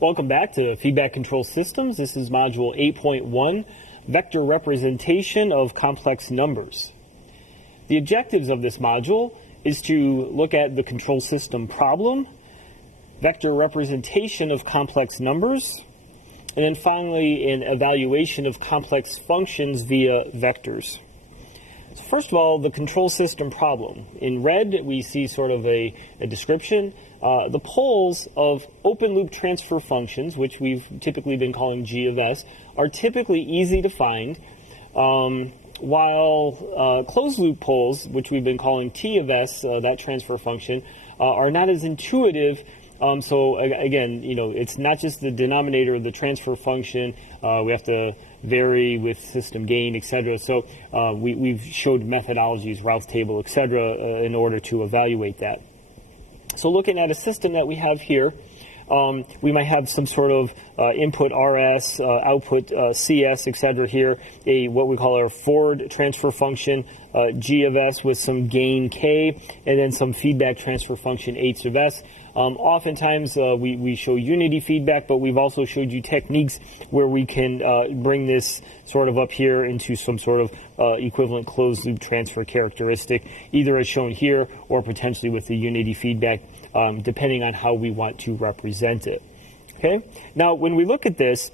Welcome back to Feedback Control Systems. This is Module 8.1, Vector Representation of Complex Numbers. The objectives of this module is to look at the control system problem, vector representation of complex numbers, and then finally an evaluation of complex functions via vectors. So first of all, the control system problem. In red, we see sort of a description. The poles of open loop transfer functions, which we've typically been calling G of S, are typically easy to find, while closed loop poles, which we've been calling T of S, that transfer function, are not as intuitive. So again, it's not just the denominator of the transfer function. We have to vary with system gain, etc. So we've showed methodologies, Routh table, etc. In order to evaluate that. So looking at a system that we have here, we might have some sort of input RS, output CS, etc. here, what we call our forward transfer function, G of S with some gain K, and then some feedback transfer function H of S. Oftentimes we show unity feedback, but we've also showed you techniques where we can bring this sort of up here into some sort of equivalent closed loop transfer characteristic, either as shown here or potentially with the unity feedback, depending on how we want to represent it. Okay. Now, when we look at this,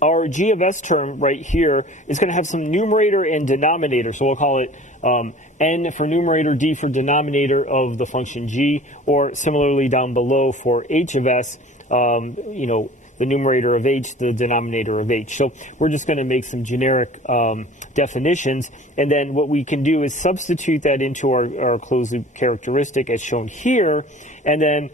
our G of S term right here is going to have some numerator and denominator. So we'll call it N for numerator, D for denominator of the function G, or similarly down below for H of S, the numerator of H, the denominator of H. So we're just going to make some generic definitions, and then what we can do is substitute that into our closed loop characteristic as shown here, and then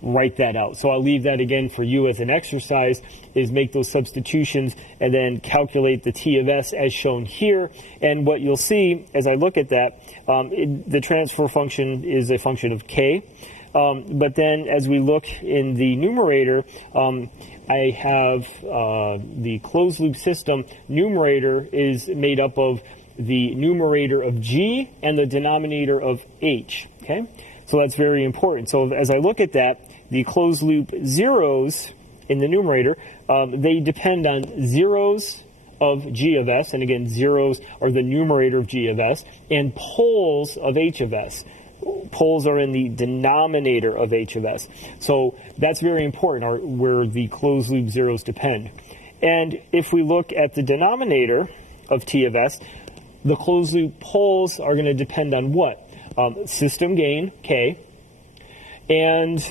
write that out. So I'll leave that again for you as an exercise, is make those substitutions and then calculate the T of S as shown here. And what you'll see as I look at that, the transfer function is a function of K. But then as we look in the numerator, I have the closed loop system numerator is made up of the numerator of G and the denominator of H. Okay, so that's very important. So as I look at that, the closed loop zeros in the numerator, they depend on zeros of G of S, and again, zeros are the numerator of G of S, and poles of H of S. Poles are in the denominator of H of S. So that's very important, where the closed loop zeros depend. And if we look at the denominator of T of S, the closed loop poles are going to depend on what? System gain, K, and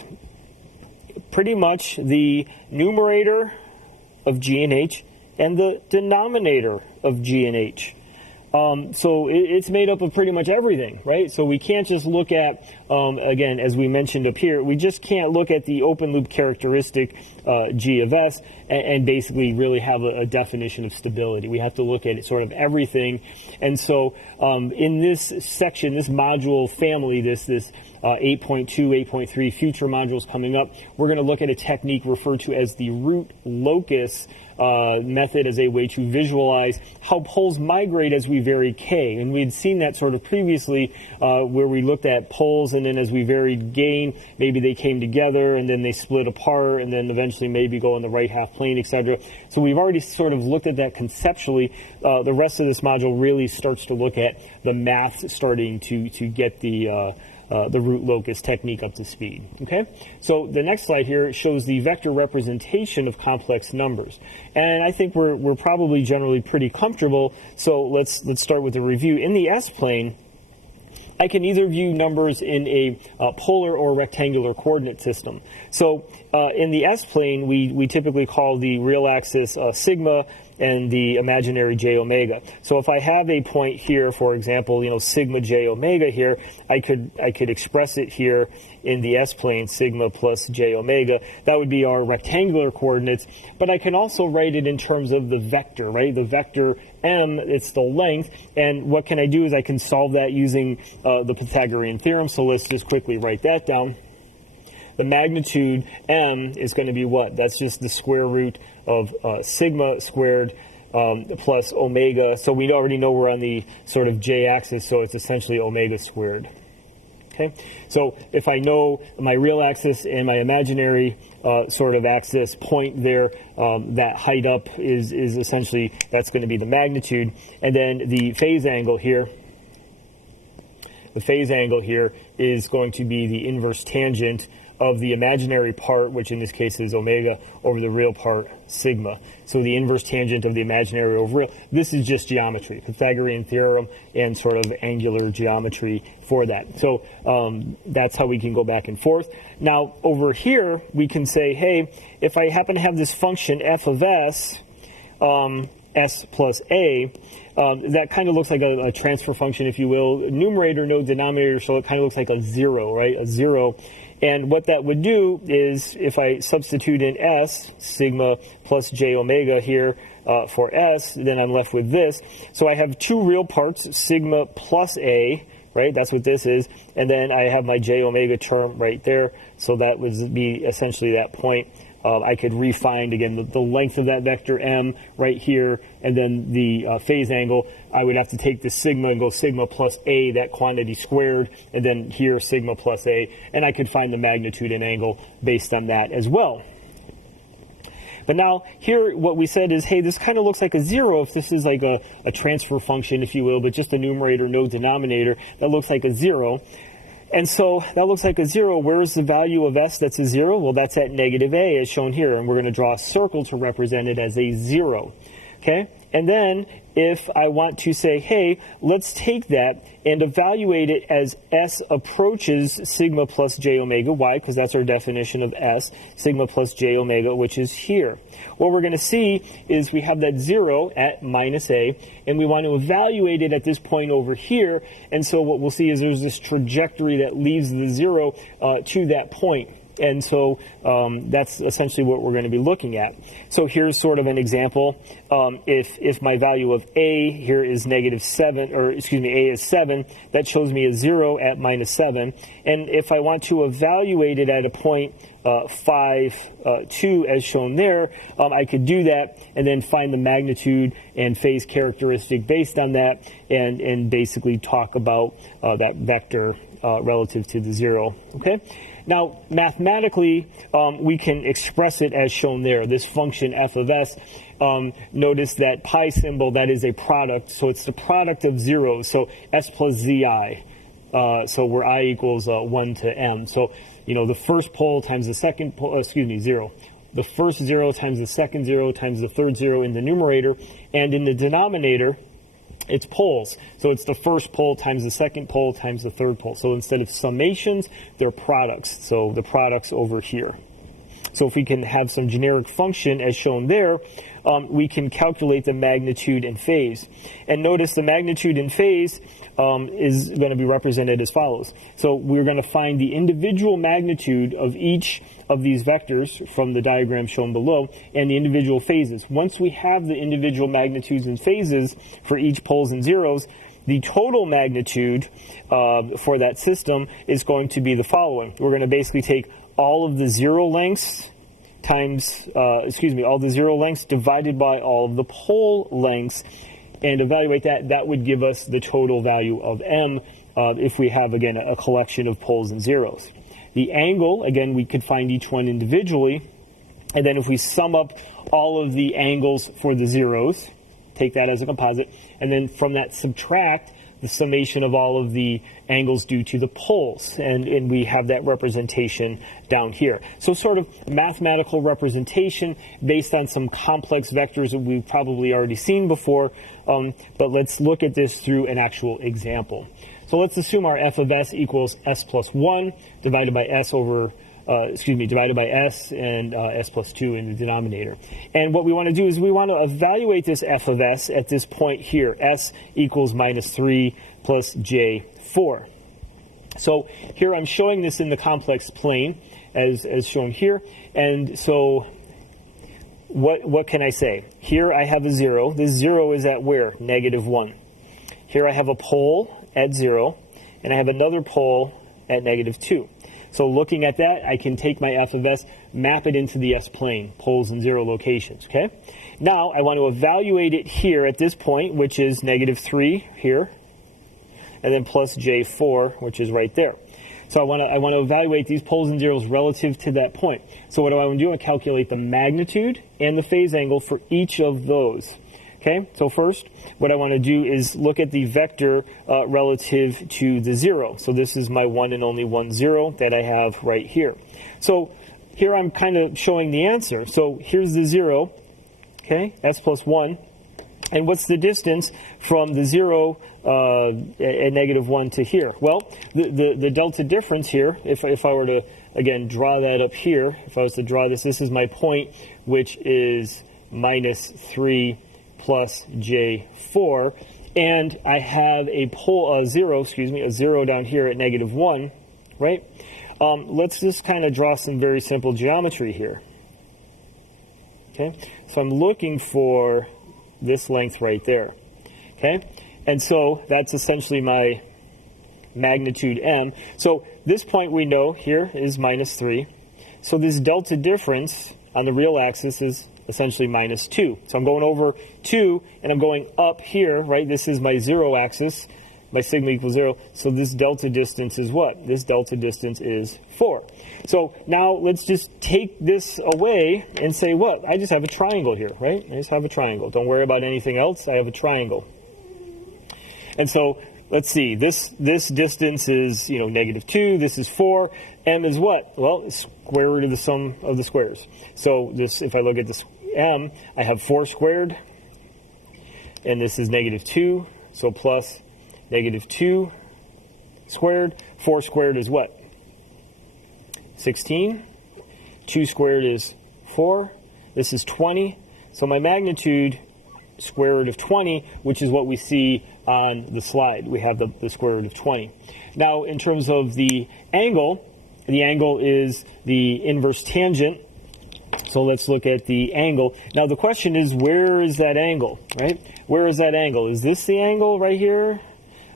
pretty much the numerator of G and H and the denominator of G and H. So it's made up of pretty much everything, right? So we can't just look at, again, as we mentioned up here, we just can't look at the open loop characteristic G of S and basically really have a definition of stability. We have to look at it, sort of everything. And so in this section, this module family, this 8.2, 8.3 future modules coming up, we're going to look at a technique referred to as the root locus method as a way to visualize how poles migrate as we vary K. And we had seen that sort of previously where we looked at poles, and then as we varied gain, maybe they came together and then they split apart and then eventually maybe go in the right half plane, etc. So we've already sort of looked at that conceptually. The rest of this module really starts to look at the math starting to get the root locus technique up to speed. Okay, so the next slide here shows the vector representation of complex numbers, and I think we're probably generally pretty comfortable. So let's start with a review. In the S-plane, I can either view numbers in a polar or rectangular coordinate system. So in the S-plane, we typically call the real axis sigma and the imaginary j omega. So if I have a point here, for example, sigma j omega here, I could express it here in the S-plane, sigma plus j omega. That would be our rectangular coordinates, but I can also write it in terms of the vector, right? The vector m, it's the length, and what can I do is I can solve that using the Pythagorean theorem. So let's just quickly write that down. The magnitude m is going to be what? That's just the square root of sigma squared plus omega. So we already know we're on the sort of j-axis, so it's essentially omega squared. Okay, so if I know my real axis and my imaginary sort of axis point there, that height up is essentially, that's going to be the magnitude. And then the phase angle here, is going to be the inverse tangent of the imaginary part, which in this case is omega, over the real part, sigma. So the inverse tangent of the imaginary over real. This is just geometry, Pythagorean theorem, and sort of angular geometry for that. So that's how we can go back and forth. Now, over here, we can say, hey, if I happen to have this function f of s, s plus a, that kind of looks like a transfer function, if you will. Numerator, no denominator, so it kind of looks like a zero, right? A zero. And what that would do is, if I substitute in s, sigma plus j omega here for s, then I'm left with this. So I have two real parts, sigma plus a, right? That's what this is. And then I have my j omega term right there. So that would be essentially that point. I could refine, again, the length of that vector m right here, and then the phase angle. I would have to take the sigma and go sigma plus a, that quantity squared, and then here sigma plus a, and I could find the magnitude and angle based on that as well. But now here what we said is, hey, this kind of looks like a zero if this is like a transfer function, if you will, but just a numerator, no denominator. That looks like a zero. And so that looks like a zero. Where is the value of s that's a zero? Well, that's at negative a, as shown here. And we're going to draw a circle to represent it as a zero. Okay? And then if I want to say, hey, let's take that and evaluate it as s approaches sigma plus j omega. Why? Because that's our definition of s, sigma plus j omega, which is here. What we're going to see is we have that zero at minus a, and we want to evaluate it at this point over here. And so what we'll see is there's this trajectory that leaves the zero to that point. And so that's essentially what we're going to be looking at. So here's sort of an example. If my value of a here is negative 7, or excuse me, a is 7, that shows me a 0 at minus 7. And if I want to evaluate it at a point 5, 2, as shown there, I could do that and then find the magnitude and phase characteristic based on that, and basically talk about that vector relative to the 0. Okay? Now, mathematically, we can express it as shown there. This function f of s, notice that pi symbol, that is a product. So it's the product of zeros. So s plus zi. So where I equals 1 to m. So, you know, the first pole times the second pole, 0. The first 0 times the second 0 times the third 0 in the numerator. And in the denominator, it's poles. So it's the first pole times the second pole times the third pole. So instead of summations, they're products. So the products over here. So if we can have some generic function as shown there, we can calculate the magnitude and phase. And notice the magnitude and phase is going to be represented as follows. So we're going to find the individual magnitude of each of these vectors from the diagram shown below, and the individual phases. Once we have the individual magnitudes and phases for each poles and zeros, the total magnitude for that system is going to be the following. We're going to basically take all of the zero lengths times, all the zero lengths divided by all of the pole lengths, and evaluate that. That would give us the total value of m if we have, again, a collection of poles and zeros. The angle, again, we could find each one individually, and then if we sum up all of the angles for the zeros, take that as a composite, and then from that subtract the summation of all of the angles due to the poles, and we have that representation down here. So sort of mathematical representation based on some complex vectors that we've probably already seen before, but let's look at this through an actual example. So let's assume our f of s equals s plus 1 divided by s over divided by s and s plus 2 in the denominator. And what we want to do is we want to evaluate this f of s at this point here. S equals minus 3 plus j 4. So here I'm showing this in the complex plane as shown here. And so what can I say? Here I have a 0. This 0 is at where? Negative 1. Here I have a pole at 0, and I have another pole at negative 2. So looking at that, I can take my f of s, map it into the s-plane, poles and 0 locations, okay? Now, I want to evaluate it here at this point, which is negative 3 here, and then plus j4, which is right there. So I want to evaluate these poles and zeros relative to that point. So what do I want to do? I calculate the magnitude and the phase angle for each of those. Okay, so first, what I want to do is look at the vector relative to the 0. So this is my one and only 1, 0 that I have right here. So here I'm kind of showing the answer. So here's the 0, okay, s plus 1. And what's the distance from the 0 at negative 1 to here? Well, the delta difference here, if I were to, again, draw that up here, if I was to draw this is my point, which is minus 3 plus j4, and I have a zero down here at negative 1, right? Let's just kind of draw some very simple geometry here. Okay, so I'm looking for this length right there. Okay, and so that's essentially my magnitude m. So this point we know here is minus 3. So this delta difference on the real axis is essentially minus 2. So I'm going over 2, and I'm going up here, right? This is my 0 axis. My sigma equals 0. So this delta distance is what? This delta distance is 4. So now let's just take this away and say, what? I just have a triangle here, right? I just have a triangle. Don't worry about anything else. I have a triangle. And so let's see. This distance is, negative 2. This is 4. M is what? Well, square root of the sum of the squares. So this, if I look at this m, I have 4 squared, and this is negative 2. So plus negative 2 squared. 4 squared is what? 16. 2 squared is 4. This is 20. So my magnitude, square root of 20, which is what we see on the slide. We have the square root of 20. Now, in terms of the angle is the inverse tangent. So let's look at the angle. Now, the question is, where is that angle, right? Where is that angle? Is this the angle right here?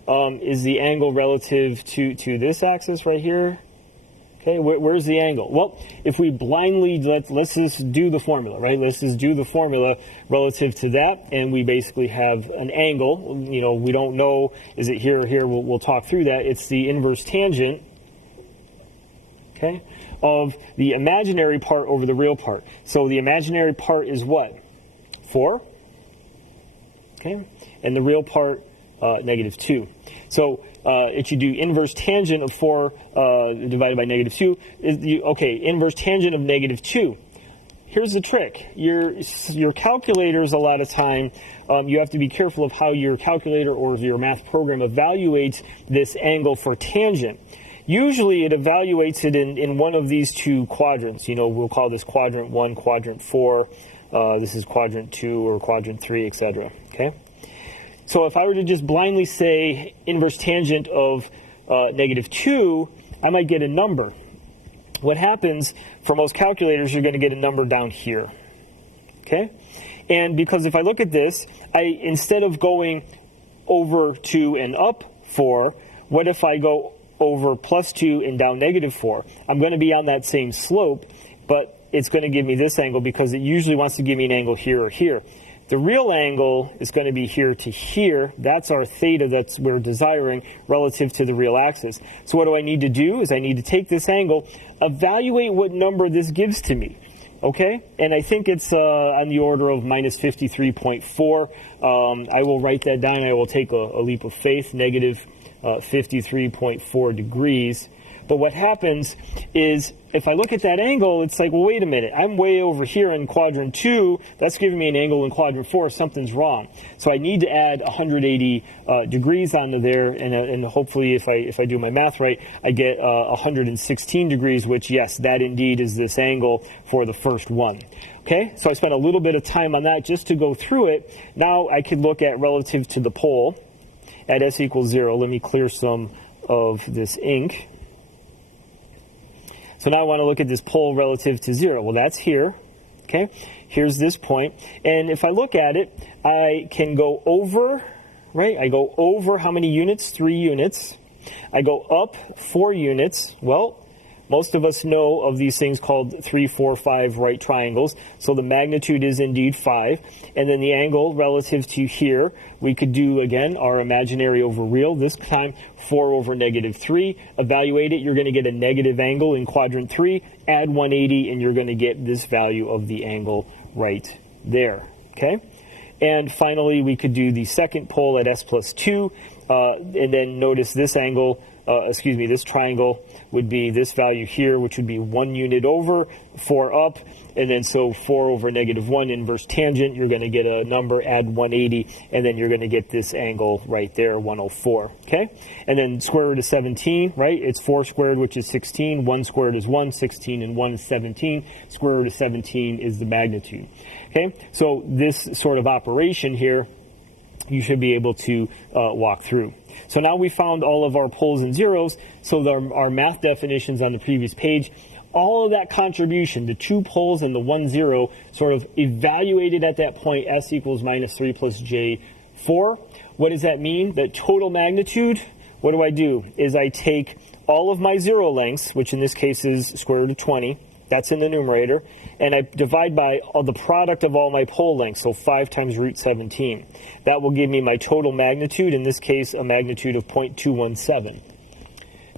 Is the angle relative to this axis right here? Okay, where's the angle? Well, if we blindly, let's just do the formula, right? Let's just do the formula relative to that, and we basically have an angle. We don't know, is it here or here? We'll talk through that. It's the inverse tangent, okay, of the imaginary part over the real part. So the imaginary part is what? 4, okay, and the real part, negative 2. So if you do inverse tangent of 4 divided by negative 2, inverse tangent of negative 2. Here's the trick. Your calculators, a lot of time, you have to be careful of how your calculator or your math program evaluates this angle for tangent. Usually it evaluates it in one of these two quadrants. We'll call this quadrant 1, quadrant 4. This is quadrant 2 or quadrant 3, etc. Okay? So if I were to just blindly say inverse tangent of negative 2, I might get a number. What happens for most calculators, you're going to get a number down here. Okay? And because if I look at this, instead of going over 2 and up 4, what if I go over plus 2 and down negative 4? I'm going to be on that same slope, but it's going to give me this angle because it usually wants to give me an angle here or here. The real angle is going to be here to here. That's our theta that we're desiring relative to the real axis. So what do I need to do is I need to take this angle, evaluate what number this gives to me. Okay? And I think it's on the order of minus 53.4. I will write that down. I will take a leap of faith, negative 53.4 degrees. But what happens is if I look at that angle, it's like, well, wait a minute. I'm way over here in quadrant 2. That's giving me an angle in quadrant 4. Something's wrong. So I need to add 180 degrees onto there, and hopefully if I do my math right, I get 116 degrees, which, yes, that indeed is this angle for the first one. Okay, so I spent a little bit of time on that just to go through it. Now I could look at relative to the pole at s equals 0. Let me clear some of this ink. So now I want to look at this pole relative to 0. Well, that's here. Okay, here's this point. And if I look at it, I can go over, right? I go over how many units? 3 units. I go up 4 units. Well, Most of us know of these things called 3, 4, 5 right triangles. So the magnitude is indeed 5. And then the angle relative to here, we could do, again, our imaginary over real. This time, 4 over negative 3. Evaluate it. You're going to get a negative angle in quadrant 3. Add 180, and you're going to get this value of the angle right there. Okay? And finally, we could do the second pole at s plus 2. And then notice this angle, this triangle would be this value here, which would be 1 unit over, 4 up, and then so 4 over negative 1 inverse tangent, you're going to get a number, add 180, and then you're going to get this angle right there, 104, okay? And then square root of 17, right? It's 4 squared, which is 16, 1 squared is 1, 16 and 1 is 17, square root of 17 is the magnitude, okay? So this sort of operation here, you should be able to walk through. So now we found all of our poles and zeros, so our math definitions on the previous page, all of that contribution, the 2 poles and the 1 0, sort of evaluated at that point, s equals minus 3 plus j 4. What does that mean? The total magnitude, what do? Is I take all of my zero lengths, which in this case is square root of 20, that's in the numerator, and I divide by the product of all my pole lengths, so 5 times root 17. That will give me my total magnitude, in this case a magnitude of 0.217.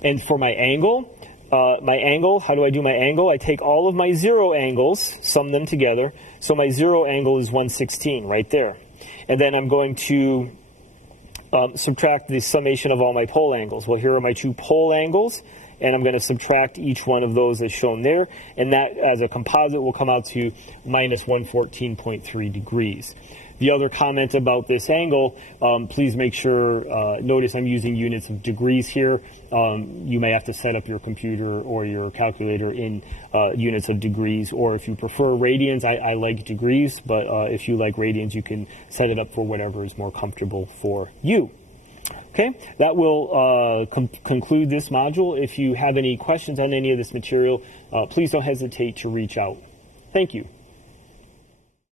And for my angle, how do I do my angle? I take all of my zero angles, sum them together, so my zero angle is 116 right there. And then I'm going to subtract the summation of all my pole angles. Well, here are my 2 pole angles, and I'm going to subtract each one of those as shown there, and that as a composite will come out to minus 114.3 degrees. The other comment about this angle, please make sure, notice I'm using units of degrees here. You may have to set up your computer or your calculator in units of degrees, or if you prefer radians, I like degrees, but if you like radians, you can set it up for whatever is more comfortable for you. Okay, that will conclude this module. If you have any questions on any of this material, please don't hesitate to reach out. Thank you.